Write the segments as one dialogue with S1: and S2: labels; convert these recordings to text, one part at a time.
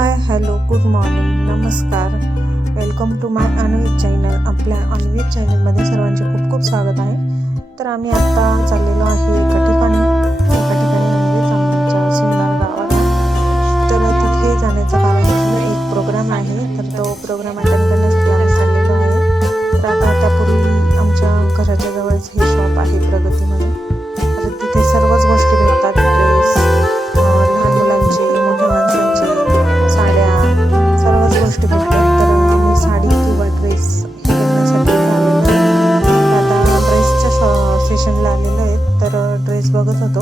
S1: हाय hello good morning नमस्कार. Welcome to my Anveet channel. आपल्या अनवीत चॅनलमध्ये सर्वांचे खूप खूप स्वागत आहे. तर आम्ही आत्ता चाललेलो आहे एका ठिकाणी. एका ठिकाणी म्हणजे आमच्या गावाला. तर तिथे जाण्याचं कारण एक प्रोग्राम आहे. तर तो प्रोग्राम अटेंड करण्यासाठी आम्ही चाललेलो आहे. तर आता त्यापूर्वी आमच्या घराच्या जवळच हे शॉप आहे प्रगती म्हणून तर तिथे सर्वच गोष्टी भेटतात. ड्रेस ड्रेस होतो.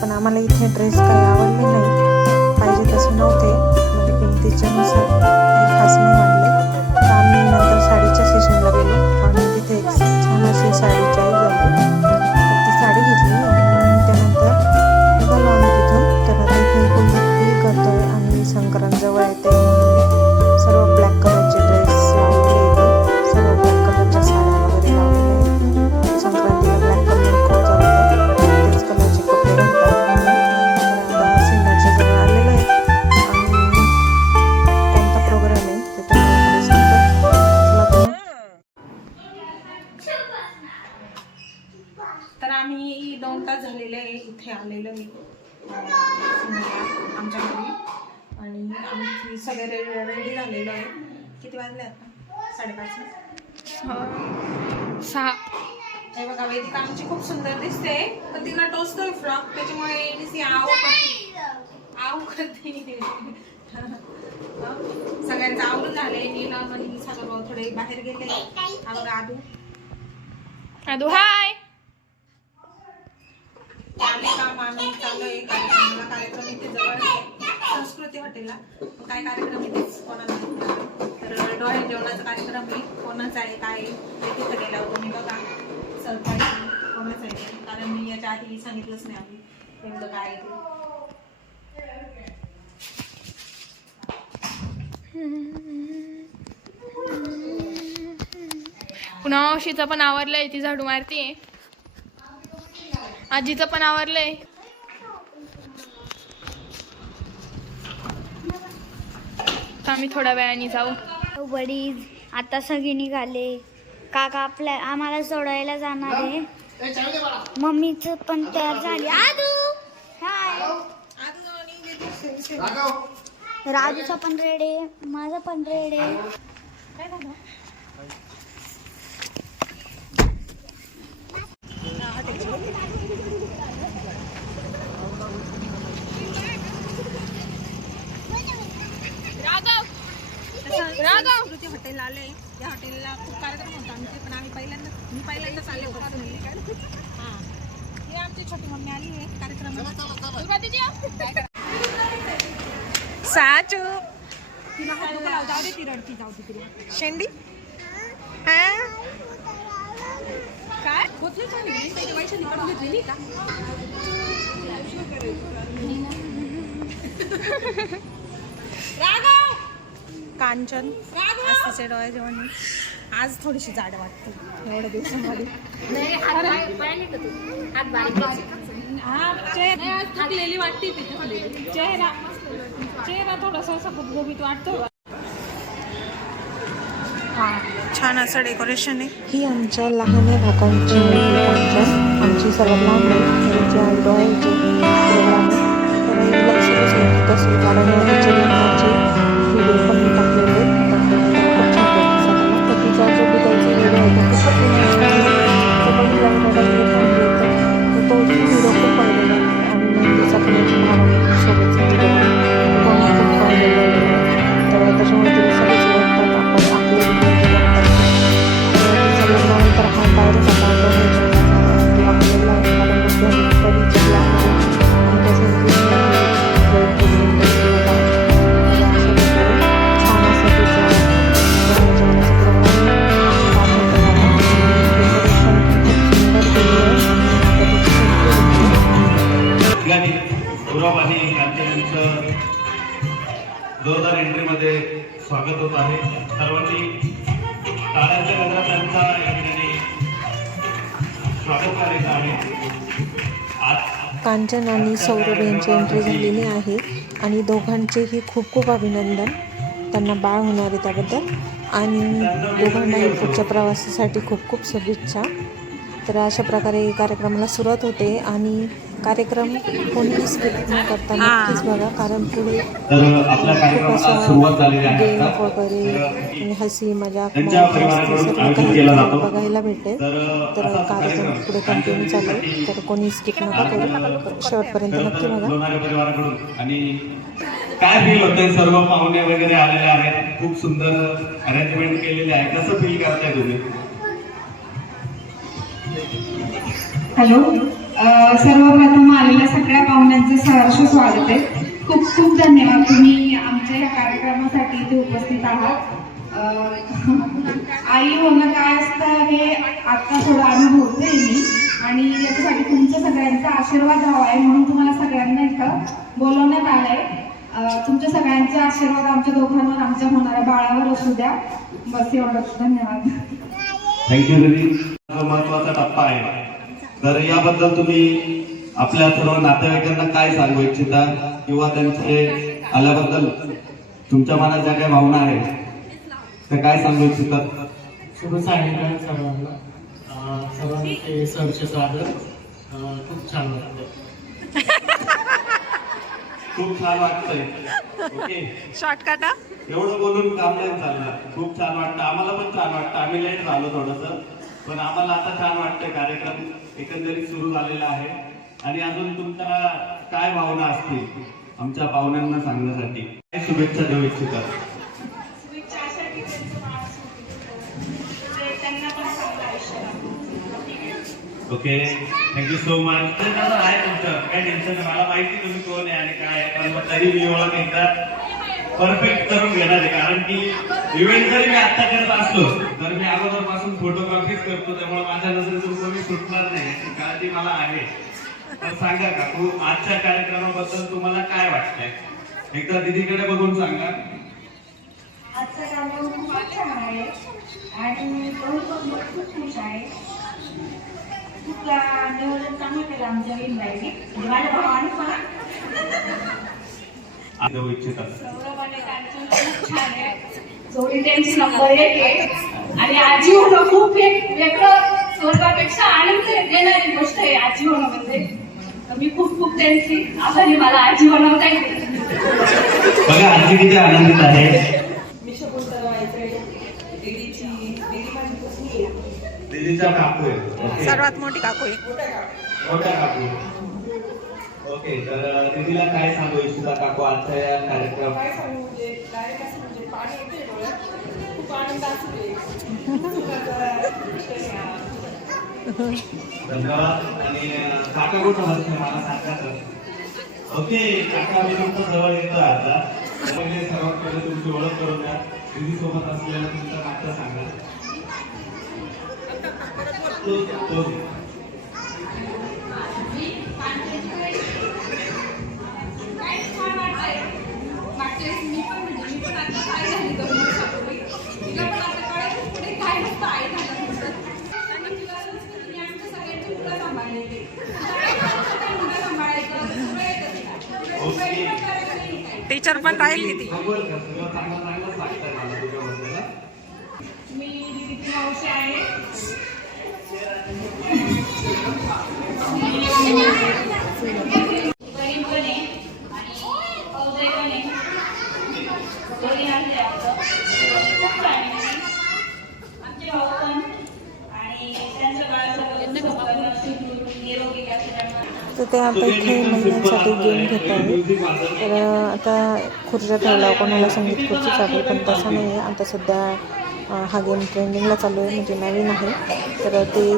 S1: पण आम्हाला इथे ड्रेस काही आवडले नाही. पाहिजे तसे नव्हते. म्हणजे किमतीच्यानुसार काही खास नाही वाटले तर आम्ही नंतर साडीच्या सेशनला गेलो. आणि तिथे एक छान अशी साडी
S2: सगळं बाहेर गेले. आदू.
S3: अदू हाय.
S2: आम्ही चालू आहे. कार्यक्रमाला कार्यक्रम इथे जवळ. संस्कृती हॉटेलला. काय कार्यक्रम इथेच कोणाला. तर डोळे जेवणाचा कार्यक्रम आहे. कोणाचा आहे काय ते तिथं गेल्यावर तुम्ही बघा. सरप्राईज कोणाचं आहे. कारण मी याच्या आधी सांगितलंच नाही आम्ही. नेमकं काय आहे ते.
S3: पुन्हा मावशीचं पण आवरलंय ती झाडू मारतीये. आजीचं पण आवरलंय. आम्ही थोड्या वेळाने जाऊ.
S4: बडीज आता सगळे निघाले. काका आपल्या आम्हाला सोडायला जाणार आहे. मम्मीच पण तयार झाली. आदू! हाय. राजूचा पण रेड आहे. माझा पण रेड आहे.
S2: हॉटेल आले. या हॉटेलला खूप कार्यक्रम होता. आमचे पण आम्ही पहिल्यांदा मी पहिल्यांदाच आले होते. हां. ही आमची छोटी मम्मी आली आहे. कार्यक्रमाला साचू तिला जाऊ दे ती रडती. जाऊ दे तिला. शेंडी. हा. काय? वैशाली घेतलेली का? राघव! कांचन आज तिचे डोळे जेवण आज थोडीशी जाड वाटते एवढ्या दिवसामध्ये. हा चेहरा थकलेली वाटते चेहरा चेहरा थोडासा असा गुबगुबीत वाटतो. हा. छान असं डेकोरेशन आहे.
S1: ही आमच्या लहान काकांची आमची सर्वात लहान बहीण त्यांची आई डोळ्यांचे प्रोग्राम तर
S5: जोरदार एंट्रीमध्ये स्वागत होत आहे. सर्वांनी टाळ्यांच्या गजरात त्यांचा या ठिकाणी स्वागत करायचं आहे. आज
S1: कांचन आणि सौरभ यांची एंट्री झालेली आहे. आणि दोघांचेही खूप खूप अभिनंदन. त्यांना बाळ होणार आहे त्याबद्दल. आणि दोघांनाही पुढच्या प्रवासासाठी खूप खूप शुभेच्छा. तर अशा प्रकारे कार्यक्रमाला सुरुवात होते. आणि कार्यक्रम कोणीही स्किप न करता नक्कीच बघा कारण पुढे खूप
S5: आहे
S1: गेम. वगैरे हसी मजाक काही. बघायला भेटेल
S5: तर
S1: कार्यक्रम पुढे कंटिन्यू चालू आहे. तर कोणी स्किप नका करू. शेवटपर्यंत नक्की बघा.
S5: लोणारे परिवाराकडून आणि काय फील होतंय? सर्व पाहुणे वगैरे आलेले आहेत. खूप सुंदर अरेंजमेंट केलेले आहे. कसं फील करताय तुम्ही?
S6: हॅलो सर्वप्रथम आलेल्या सगळ्या पाहुण्यांचे सहर्ष स्वागत आहे. खूप खूप धन्यवाद तुम्ही आमच्या या कार्यक्रमासाठी इथे उपस्थित आहात. आई होणं काय असतं हे आता थोडं अनुभवते मी. आणि याच्यासाठी तुमच्या सगळ्यांचा आशीर्वाद हवा आहे म्हणून तुम्हाला सगळ्यांना इथं बोलवण्यात आलंय. तुमच्या सगळ्यांचा आशीर्वाद आमच्या दोघांवर आमच्या होणाऱ्या बाळावर असू द्या. बस एवढंच. धन्यवाद.
S5: थँक्यू महत्त्वाचा टप्पा आहे. तर याबद्दल तुम्ही आपल्या सर्व नातेवाईकांना काय सांगू इच्छिता किंवा त्यांचे आल्याबद्दल तुमच्या मनात ज्या काही भावना आहेत त्या काय सांगू इच्छितात
S7: शुभ सायंकाळ सर्वांना. अं, सर्वांचे सहर्ष स्वागत. खूप छान वाटतं
S5: खूप छान वाटतंय. ओके.
S2: शॉर्टकट
S5: एवढं बोलून काम नाही चाललं खूप छान वाटतं. आम्हाला पण छान वाटतं. आम्ही लेट झालो थोडस. पण आम्हाला आता छान वाटतं कार्यक्रम. एकंदरीत सुरू झालेला आहे. आणि अजून तुमच्या काय भावना असतील आमच्या पाहुण्यांना सांगण्यासाठी? काय शुभेच्छा देऊ इच्छितात okay. Thank you so much आहे तुमचं. काय टेन्शन नाही. मला माहिती तुम्ही कोण आहे आणि काय आहे पण मग तरी मी ओळख एकदा परफेक्ट करून घेणार आहे. कारण की इव्हेंट जरी मी आता करत असलो तर मी अगोदरपासून फोटोग्राफीच करतो त्यामुळे माझ्या नजरेतून कोणी सुटणार नाही. याची काळजी मला आहे. तर सांगा का तू आजच्या कार्यक्रमाबद्दल तुम्हाला काय वाटतंय? एकदा दिदीकडे बघून सांगा.
S6: आजचा कार्यक्रम खूपच छान आहे. आणि तरुण पण खूप खुश आहे. खूप चा- नियोजन चांगलं केलं आमच्या विनबाईने माझ्या भावाने मला
S5: देऊ इच्छितात.
S6: सौरभाने कार्यक्रम खूप छान आहे. जोडी त्यांची नंबर एक आहे. आणि आजी होणं खूप एक वेगळं स्वर्गापेक्षा आनंद देणारी गोष्ट आहे आजी होणं म्हणजे. तर मी खूप खूप त्यांची आभारी मला आजी बनवता येते
S5: बघा आजी किती आनंदित आहे. काकू.
S2: सर्वात मोठी काकू आहे.
S5: मोठ्या काकू. ओके तर दीदीला काय सांगू इच्छिता काकू? आजच्या कार्यक्रम. धन्यवाद. आणि काका कुठं मला सांगा तर. ओके काका मी तुमच्या जवळ येतो आता. पहिले सर्वात पहिले तुमची ओळख करून द्या. दीदी सोबत असलेला तुमचा काका सांगा.
S2: टीचर पण राहिली ती
S5: खबर का सगळं चांगलं चांगलं सांगताय मला तुझ्याबद्दल हा?
S6: मी दीदीची मावशी आहे बहीण पण आहे आणि भाऊजाई पण आहे दोन्ही आहे आपलं. खूप family आहे. आमचे भाऊ पण आणि त्यांच्या बाळासोबत स्वतःला सुखरूप, निरोगी असे त्यांना
S1: तर ते आता इथे महिन्यांसाठी गेम घेत आहे. तर आता खुर्च्या ठेवला कोणाला संगीत खुर्ची चालेल पण तसं नाही आहे. आता सध्या हा गेम ट्रेंडिंगला चालू आहे म्हणजे नवीन आहे. तर ते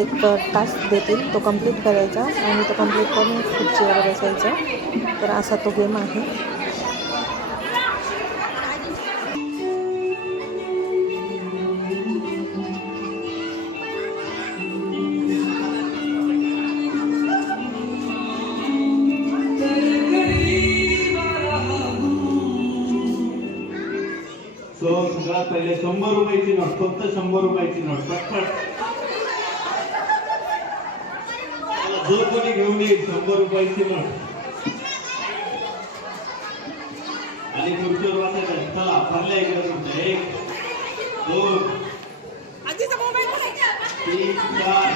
S1: एक टास्क देतील तो कंप्लीट करायचा आणि तो कंप्लीट करून खुर्चीवर असायचा तर असा तो गेम आहे.
S5: शंभर रुपयाची नोट फक्त शंभर रुपयाची नोट. जो कोणी घेऊन येईल शंभर रुपयाची नोट. आणि खुर्चीवर बसायचं चला भरल्या इकडे तुमच्या एक दोन तीन चार.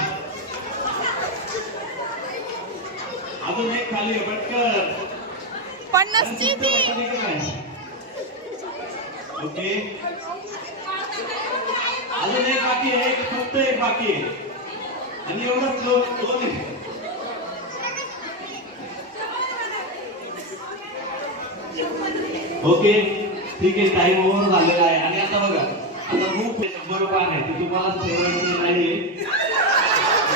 S5: अजून एक खाली पटकन.
S3: पन्नासची ती
S5: ओके. अजून एक बाकी आहे एक फक्त एक बाकी आहे. आणि एवढंच दोन ओके ठीक आहे टाइम ओव्हर झालेला आहे. आणि आता बघा आता खूप शंभर रुपये आहे. ते तुम्हाला ठेवायचे नाहीये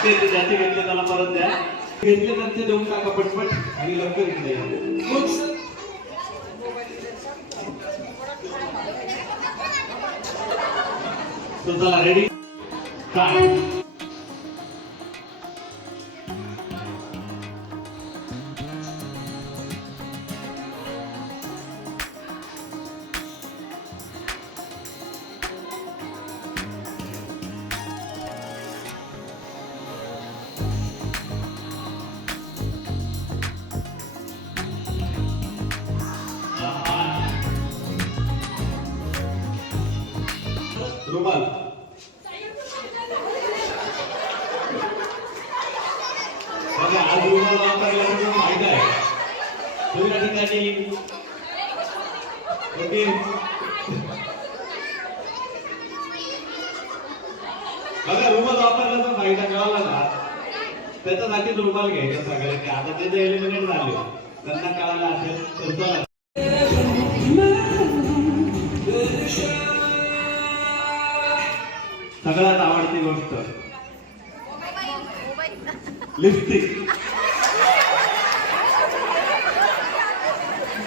S5: ते ज्याचे घेतले त्याला परत द्या. घेतले त्यांचे देऊन टाका पटपट आणि लवकर घेतले या. खूप तो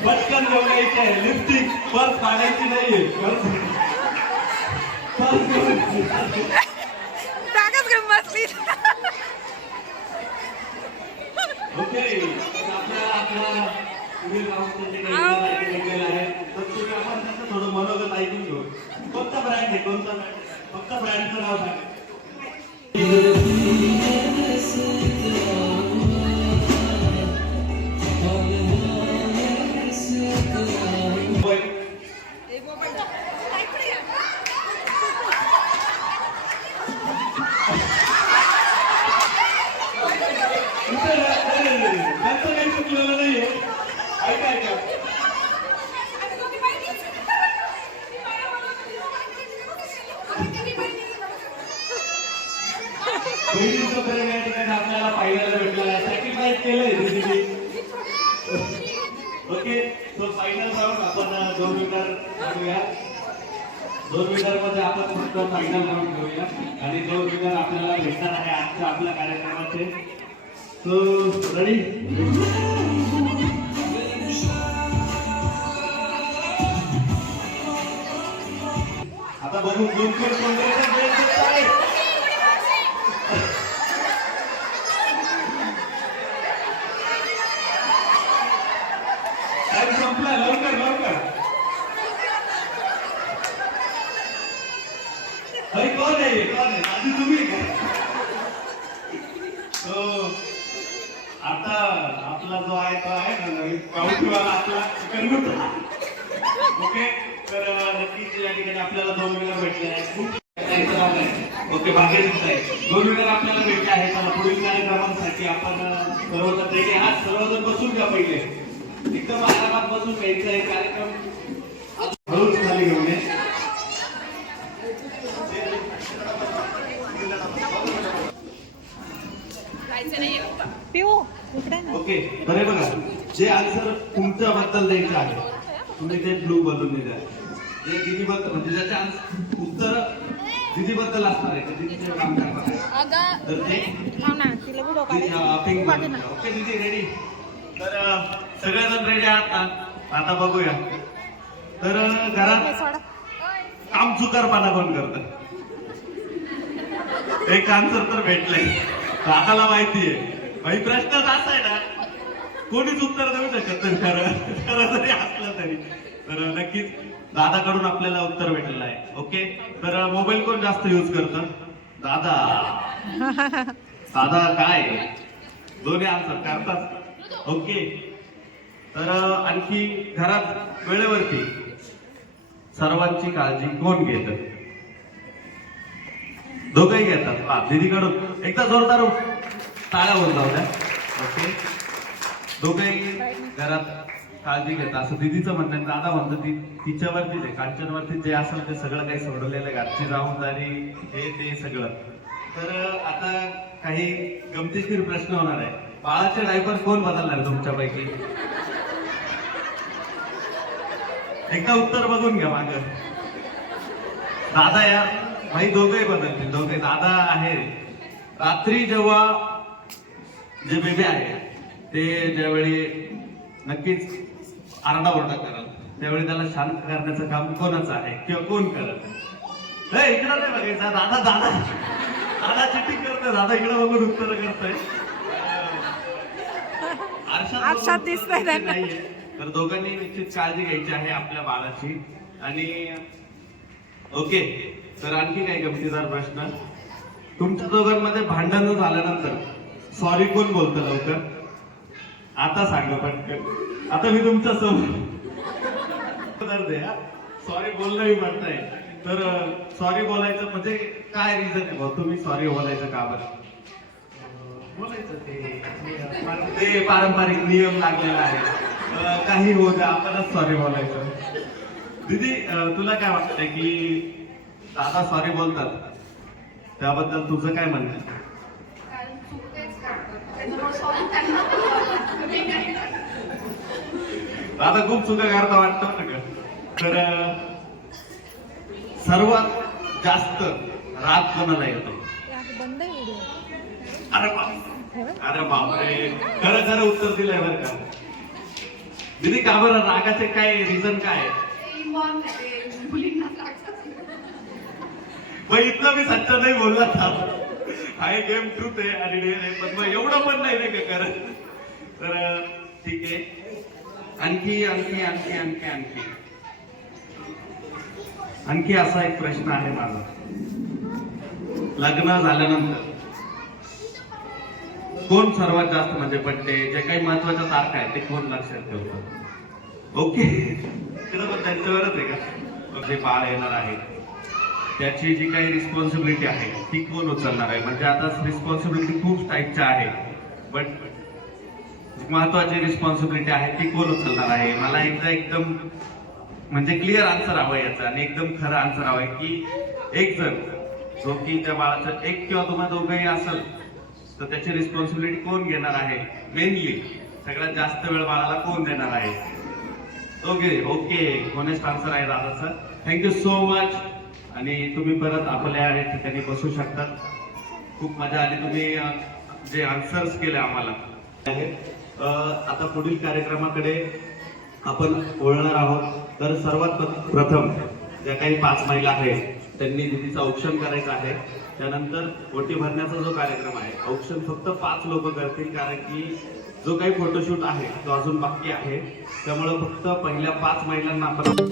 S5: पटकन जेवणायची आहे लिपस्टिक पर्स पाडायची नाहीये. पर्स घेऊन-
S3: घेऊन
S5: ओके आपल्याला आपला पुढील आहे. तर तुम्ही आपण त्याचं थोडं मनोगत ऐकून घेऊ. कोणता ब्रँड आहे? कोणता ब्रँड फक्त ब्रँडचं नाव सांगा. बहिणीचं प्रेम या ठिकाणी आपल्याला पाहायला भेटलं आहे सॅक्रिफाईस केलंय दीदीने ओके तो फायनल राऊंड आपण uh, दोन मीटर घेऊया दोन मीटरमध्ये आपण फक्त फायनल राऊंड घेऊया. आणि दोन मीटर आपल्याला भेटणार आहे आजच्या आपल्या कार्यक्रमाचे. सो रेडी आता बघू दोन कोण कोणत्या ड्रेस देत आहे टाइम संपला लवकर लवकर अरे कोण आहे कोण आहे आधी तुम्ही का तो आता आपला जो आहे तो आहे ना नवीन पाऊसवाला आपला करगुटा ओके तर अं, नक्कीच या ठिकाणी आपल्याला दोन विनर भेटले आहेत. ओके भाग्य दिसत आहे. दोन विनर आपल्याला भेटले आहेत. चला पुढील कार्यक्रमांसाठी आपण सर्वजण रेडी आहात सर्वजण बसून घ्या पहिले. एकदम आरामात बसून घ्यायचं आहे. कार्यक्रम हळूच खाली घेऊन ओके बरे बघा. जे आन्सर तुमच्या बद्दल द्यायचे आहे तुम्ही ते ब्लू बलून द्या जे बद्दल म्हणजे ज्याचे आन्सर उत्तर दिदी बद्दल असणार आहे दिदीचे काम करणार आहे. तर ते पिंक बलून ओके दिदी रेडी तर सगळेजण रेडी आहात ना? आता बघूया. तर घरात काम चुकारपणा कोण करत एक आन्सर तर भेटलंय. दादाला माहितीये भाई प्रश्नच असा आहे ना. कोणीच उत्तर देऊ शकत नाही खरं खरं जरी असलं तरी तर नक्कीच दादाकडून आपल्याला उत्तर भेटलेलं आहे. ओके तर मोबाईल कोण जास्त युज करत? दादा. दादा काय? दोन्ही आन्सर करतात. ओके तर आणखी घरात वेळेवरती सर्वांची काळजी कोण घेत? दोघही घेतात. हा दीदीकडून. एकदा जोरदार टाळ्या बोल जाऊ द्या. ओके दोघही घरात काळजी घेता. असं दीदीचं म्हणणं दादा म्हणतो ती तिच्यावरतीच आहे कांचनवरती जे असेल ते सगळं काही सोडवलेलं आहे. घरची जबाबदारी हे ते सगळं. तर आता काही गमतीशीर प्रश्न होणार आहे. बाळाचे डायपर कोण बदलणार तुमच्यापैकी? एकदा उत्तर बघून घ्या माग. दादा यार भाई दोघे बदलतील. दोघे. दादा आहे. रात्री जेव्हा जे बेबी आहे ते ज्यावेळी नक्कीच आरडाओरडा करल. त्यावेळी त्याला शांत करण्याचं काम कोणाचं आहे? किंवा कोण करत हे इकडं नाही बघायचं. दादा दादा. दादा चिटिंग करतोय. दादा इकडे बघून उत्तर करतोय. आरशात
S2: दिसतंय.
S5: नाहीये. तर दोघांनी निश्चित काळजी घ्यायची आहे आपल्या बाळाची. आणि ओके. तर आणखी काही गमतीदार प्रश्न. तुमच्या दोघांमध्ये भांडण झाल्यानंतर सॉरी कोण बोलतं लवकर? आता सांगा पटकन आता मी तुमच्यासमोर. सॉरी बोलणंही म्हणत म्हणताय तर सॉरी बोलायचं म्हणजे काय रिझन आहे? भाऊ तुम्ही सॉरी बोलायचं का बरं? बोलायचं ते. ते पारंपरिक नियम लागलेला आहे. काही होऊ द्या आपणच सॉरी बोलायचं. दीदी तुला काय वाटतंय की दादा सॉरी बोलतात? त्याबद्दल तुझं काय म्हणणं आहे? दादा खूप चुका करता वाटतं ना का. तर सर्वात जास्त राग कोणाला येतो? अरे अरे बापरे. खरं खरं उत्तर दिलंय बरं का. दिदी का बरं? रागाचे काय रिझन काय? मग इथलं मी सच्चा नाही बोलला था हाय गेम ट्रूथ आहे आणि एवढं पण नाही रे का करत तर ठीक आहे. आणखी आणखी आणखी आणखी आणखी. आणखी असा एक प्रश्न आहे माझा. लग्न झाल्यानंतर कोण सर्वात जास्त म्हणजे पडते जे काही महत्त्वाच्या तारखा आहेत ते कोण लक्षात ठेवतात ओके? पण त्यांच्यावरच आहे का? जे बाळ येणार आहे त्याची जी काही रिस्पॉन्सिबिलिटी आहे ती कोण उचलणार आहे? म्हणजे आता रिस्पॉन्सिबिलिटी खूप टाईपच्या आहे. बट महत्वाची रिस्पॉन्सिबिलिटी आहे ती कोण उचलणार आहे? मला एकदा एकदम म्हणजे क्लिअर आन्सर हवं याचा आणि एकदम खरं आन्सर हवंय की एक जण जो की त्या बाळाचं एक किंवा तुम्हा दोघंही असेल तर त्याची रिस्पॉन्सिबिलिटी कोण घेणार आहे? मेनली सगळ्यात जास्त वेळ बाळाला कोण देणार आहे? ओके ओके होनेस्ट आन्सर आहे दादाचा. थँक्यू सो मच आणि तुम्ही परत आपल्या ठिकाणी बसू शकता. खूप मजा आली तुम्ही जे आन्सर्स केले आम्हाला. आहे आता पुढील कार्यक्रमाकडे आपण वळणार आहोत. तर सर्वात प्रथम ज्या काही पाच महिला आहेत त्यांनी दिदीचं औक्षण करायचं आहे. त्यानंतर ओटी भरण्याचा जो कार्यक्रम आहे औक्षण फक्त पाच लोक करतील कारण की जो काही फोटोशूट आहे तो अजून बाकी आहे. त्यामुळं फक्त पहिल्या पाच महिलांना आपण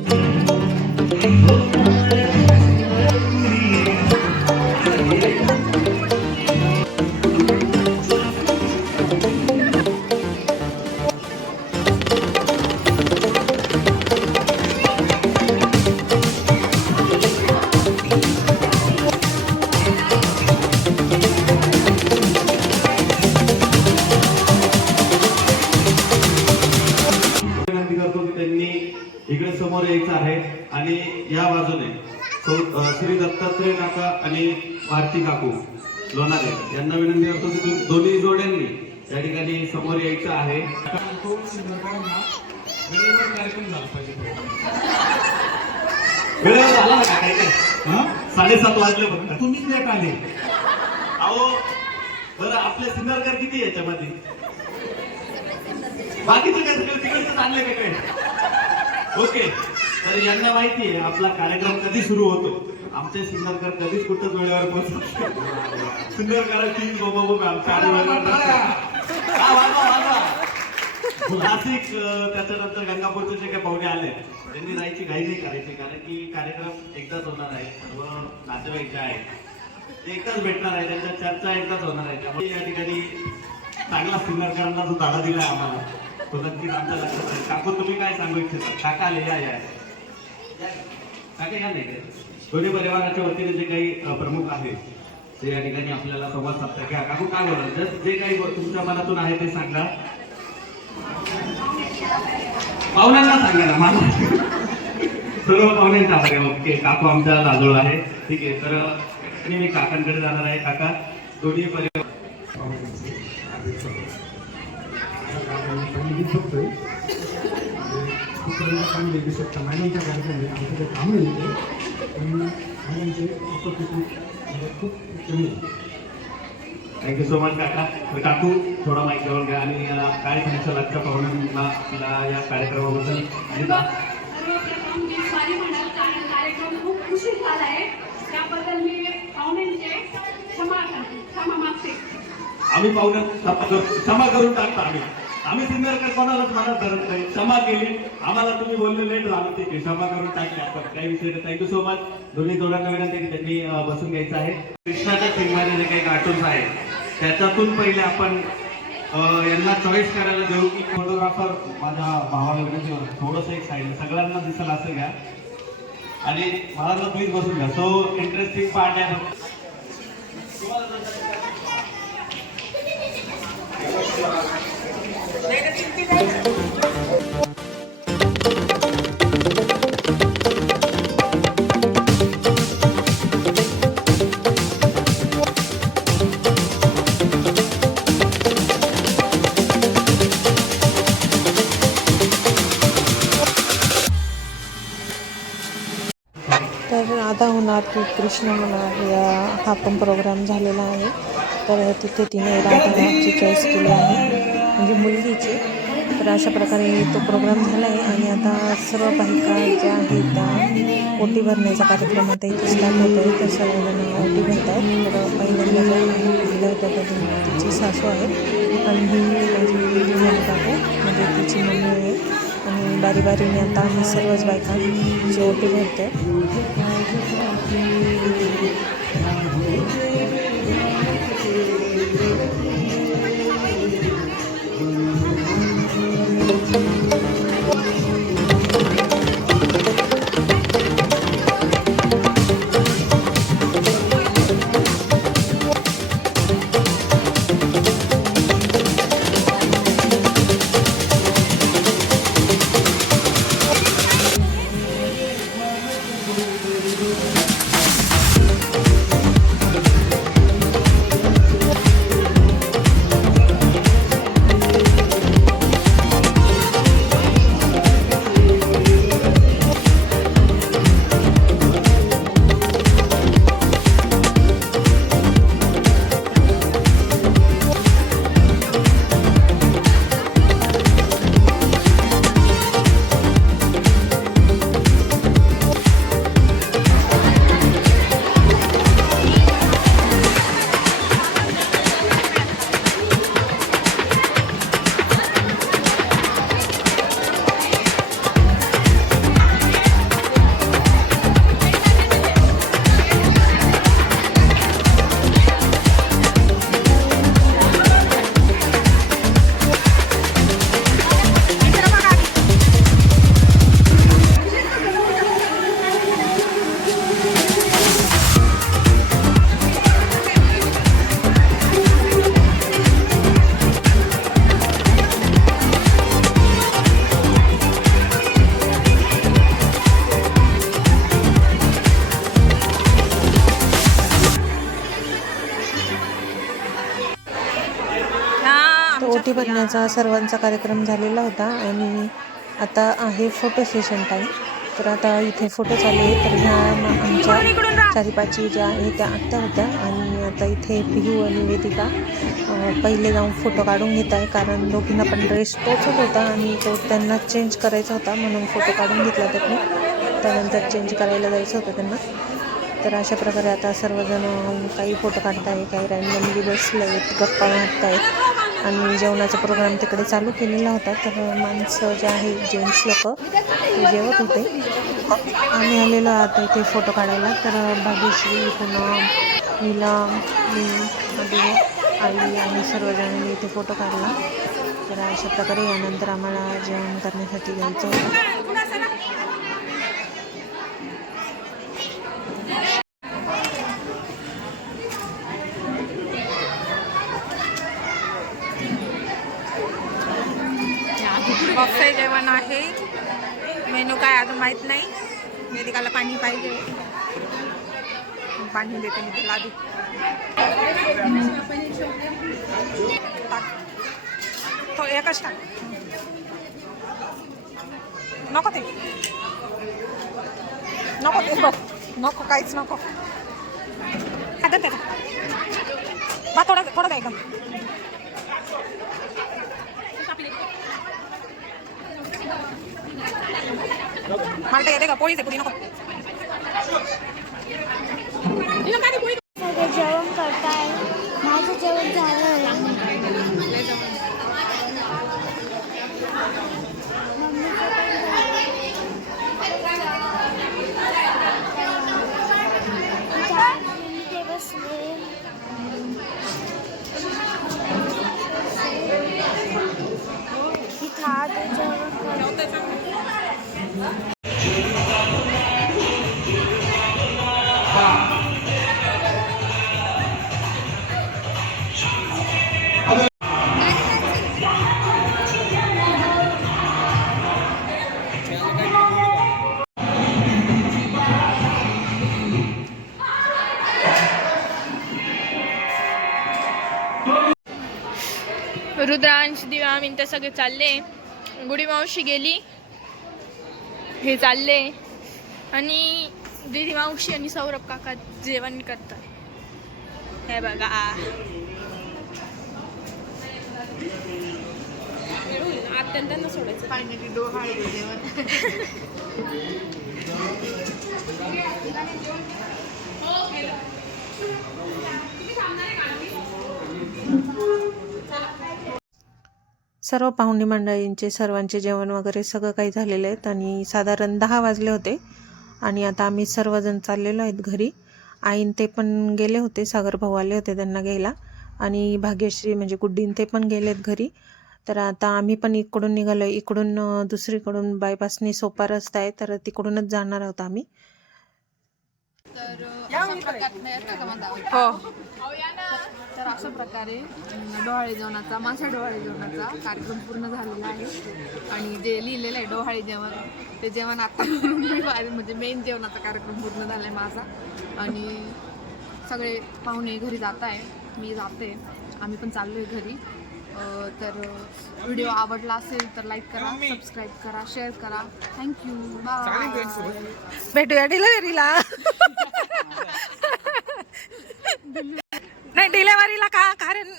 S5: साडेसात वाजले फक्त.
S7: तुम्हीच लेट आले.
S5: अहो बरं आपले सिन्नरकर किती याच्यामध्ये? बाकीचे काय सगळे तिकडचे आणले का काय ओके तर यांना माहिती आहे आपला कार्यक्रम कधी सुरू होतो? आमचे सिन्नरकर कधीच कुठं वेळेवर पोहोचत सिन्नरकरांची बोबोबोब आमच्या आधी वेळेवर नाशिक त्याच्यानंतर गंगापूरचे जे काही पाहुणे आले त्यांनी जायची घाई नाही करायची कारण की कार्यक्रम एकदाच होणार आहे सर्व नातेवाईक जे आहेत ते एकदाच भेटणार आहे त्यांच्या चर्चा एकदाच होणार आहे. त्यामुळे या ठिकाणी चांगला सिंगरकरांना जो धाडा दिला आहे आम्हाला तो नक्कीच आमच्या लक्षात आहे काकू तुम्ही काय सांगू इच्छिता? काका आले या या काका या नाही दोन्ही परिवाराच्या वतीने जे काही प्रमुख आहेत ते या ठिकाणी आपल्याला संवाद साधता घ्या काकू काय बोला जे काही तुमच्या मनातून आहे ते सांगा. पाहुण्यांना सांगा ना मला सर्व पाहुण्यांचा आभार आहे ओके काकू आमचा लाजोळ आहे. ठीक आहे तर मी काकांकडे जाणार आहे. काका दोन्ही परिवार थँक्यू सो मच काका. तर काकू थोडा माईक जवळ घ्या आणि याला काय सांगायचं लागतं पाहुण्यांना या कार्यक्रमाबद्दल?
S8: सर्वप्रथम मी म्हणाल कारण कार्यक्रम खूप झाला आहे त्याबद्दल मी पाहुण्यांचे क्षमा करते क्षमा मागते
S5: आम्ही पाहुण्या क्षमा करू- क्षमा करून टाकतो आम्ही. आम्ही सिनियर काय कोणालाच मनात धरत नाही. क्षमा केली. आम्हाला तुम्ही बोलले लेट झालं ते क्षमा करून टाकले आपण. काही विषय नाही. थँक्यू सो मच दोन्ही जोड्यांना विनंती की त्यांनी अं, बसून घ्यायचं आहे. कृष्णाच्या फिल्ममध्ये जे काही कार्टून्स आहेत त्याच्यातून पहिले आपण यांना चॉईस करायला देऊ की फोटोग्राफर माझ्या भावाला विनंती थोडंसं एक साईड सगळ्यांना दिसेल असं घ्या. आणि मला प्लीज बसून घ्या. सो इंटरेस्टिंग पार्ट आहे.
S1: तर की कृष्ण म्हणा या हा पण प्रोग्राम झालेला आहे. तर तिथे तिने राधाची चॉईस केली आहे म्हणजे मुलगीची. तर अशा प्रकारे तो प्रोग्राम झाला आहे आणि आता सर्व बायका ज्या आहेत त्या ओटी भरण्याचा कार्यक्रम आता इथे स्टार्ट होतो आहे तर सर्वजण ओटी भरत आहेत तर पहिल्यांदा ज्या महिला होत्या त्या तिची सासू आहेत. आणि ही माझी दिदी आहे. म्हणजे तिची मम्मी आहे. आणि बारी बारीने आता आम्ही सर्वच बायका तिची ओटी भरतो. भरण्याचा सर्वांचा कार्यक्रम झालेला होता आणि आता आहे फोटो सेशन टाईम तर आता इथे फोटो चालू आहे. तर ह्या आमच्या चारी पाची ज्या आहे त्या आत्या होत्या. आणि आता इथे पिहू आणि वेदिका पहिले जाऊन फोटो काढून घेत आहे. कारण दोघींना पण ड्रेस तोच होता आणि तो त्यांना चेंज करायचा होता म्हणून फोटो काढून घेतला त्यांनी त्यानंतर चेंज करायला जायचं होतं त्यांना. तर अशा प्रकारे आता सर्वजण काही फोटो काढत आहे काही रॅन्डमली बसले आहेत गप्पा मारत आहेत आणि जेवणाचा प्रोग्राम तिकडे चालू केलेला होता. तर माणसं जे आहे जेंट्स लोक ते जेवत होते. आम्ही आलेलो आता इथे फोटो काढायला. तर भाग्यश्री पुन्हा नीला मी मध्ये आई आणि सर्वजणांनी इथे फोटो काढला. तर अशा प्रकारे यानंतर आम्हाला जेवण करण्यासाठी जायचं होतं
S2: बफे जेवण आहे मेनू काय अजून माहीत नाही वेदिकाला पाणी पाहिजे पाणी देते मी तुला आधी टाक. तो एकच टाक नको ते नको ते बघ नको काहीच नको हा दे त्याला बा थोडा थोडा द्या एकदम मला ते येते का पोळीच आहे पुरी नको
S4: सगळे जेवण करताय माझं जेवण झालं
S3: सगळे चालले. गुढी मावशी गेली. हे चालले. आणि दिदी मावशी आणि सौरभ काका जेवण करतात. हे बघा. अत्यंत सोडायचं.
S1: सर्व पाहुणे मंडळींचे सर्वांचे जेवण वगैरे सगळं काही झालेलं आहेत आणि साधारण दहा वाजले होते. आणि आता आम्ही सर्वजण चाललेलो आहेत घरी. आईन ते पण गेले होते सागर भाऊ आले होते त्यांना घ्यायला. आणि भाग्यश्री म्हणजे गुड्डीन ते पण गेलेत घरी. तर आता आम्ही पण इकडून निघालो इकडून दुसरीकडून बायपासनी सोपा रस्ता आहे. तर तिकडूनच जाणार आहोत आम्ही.
S2: हो.
S9: तर अशा प्रकारे डोहाळे जेवणाचा माझ्या डोहाळे जेवणाचा कार्यक्रम पूर्ण झालेला आहे. आणि जे लिहिलेलं आहे डोहाळे जेवण ते जेवण आता म्हणजे मेन जेवणाचा कार्यक्रम पूर्ण झाला आहे माझा. आणि सगळे पाहुणे घरी जात आहे मी जाते. आम्ही पण चाललो आहे घरी तर व्हिडिओ आवडला असेल तर लाईक करा सबस्क्राईब करा शेअर करा. थँक्यू बाय
S2: भेटूया डिलेवरीला नाही डिलेवरीला का? कारण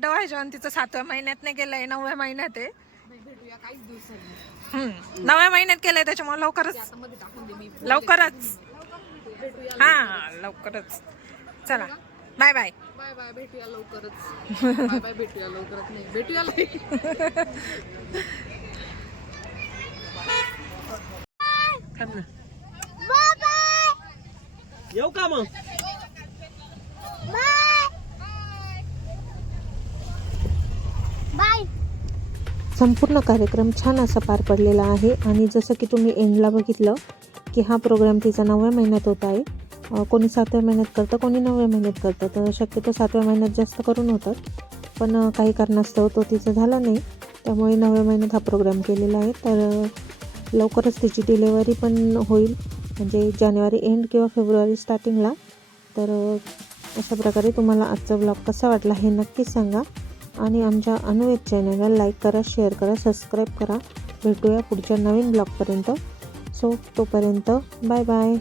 S2: डोळे जेवण तिचं सातव्या महिन्यात नाही गेलंय नवव्या महिन्यात आहे.
S9: भेटूया काहीच दिवसांनी.
S2: हम्म. नवव्या महिन्यात केलंय त्याच्यामुळे लवकरच
S9: आता मध्ये टाकून दे मी
S2: लवकरच. हा लवकरच. चला बाय बाय.
S9: बाय बाय भेटूया लवकरच. बाय बाय भेटूया लवकरच नाही भेटूया लवकर.
S7: येऊ का मग?
S1: संपूर्ण कार्यक्रम छान असा पार पडलेला आहे. आणि जसं की तुम्ही एंडला बघितलं की हा प्रोग्राम तिचा नवव्या महिन्यात होत आहे. कोणी सातव्या महिन्यात करतं कोणी नवव्या महिन्यात करतं. तर शक्यतो सातव्या महिन्यात जास्त करून होतात. पण काही कारणास्तव तो तिचं झाला नाही. त्यामुळे नवव्या महिन्यात हा प्रोग्राम केलेला आहे. तर लवकरच तिची डिलेवरी पण होईल. म्हणजे जानेवारी एंड किंवा फेब्रुवारी स्टार्टिंगला तर अशा प्रकारे तुम्हाला आजचा ब्लॉग कसा वाटला हे नक्कीच सांगा. आणि आमच्या अनुवेद चॅनलला लाईक करा शेअर करा सबस्क्राईब करा. भेटूया पुढच्या नवीन ब्लॉगपर्यंत सो तोपर्यंत बाय बाय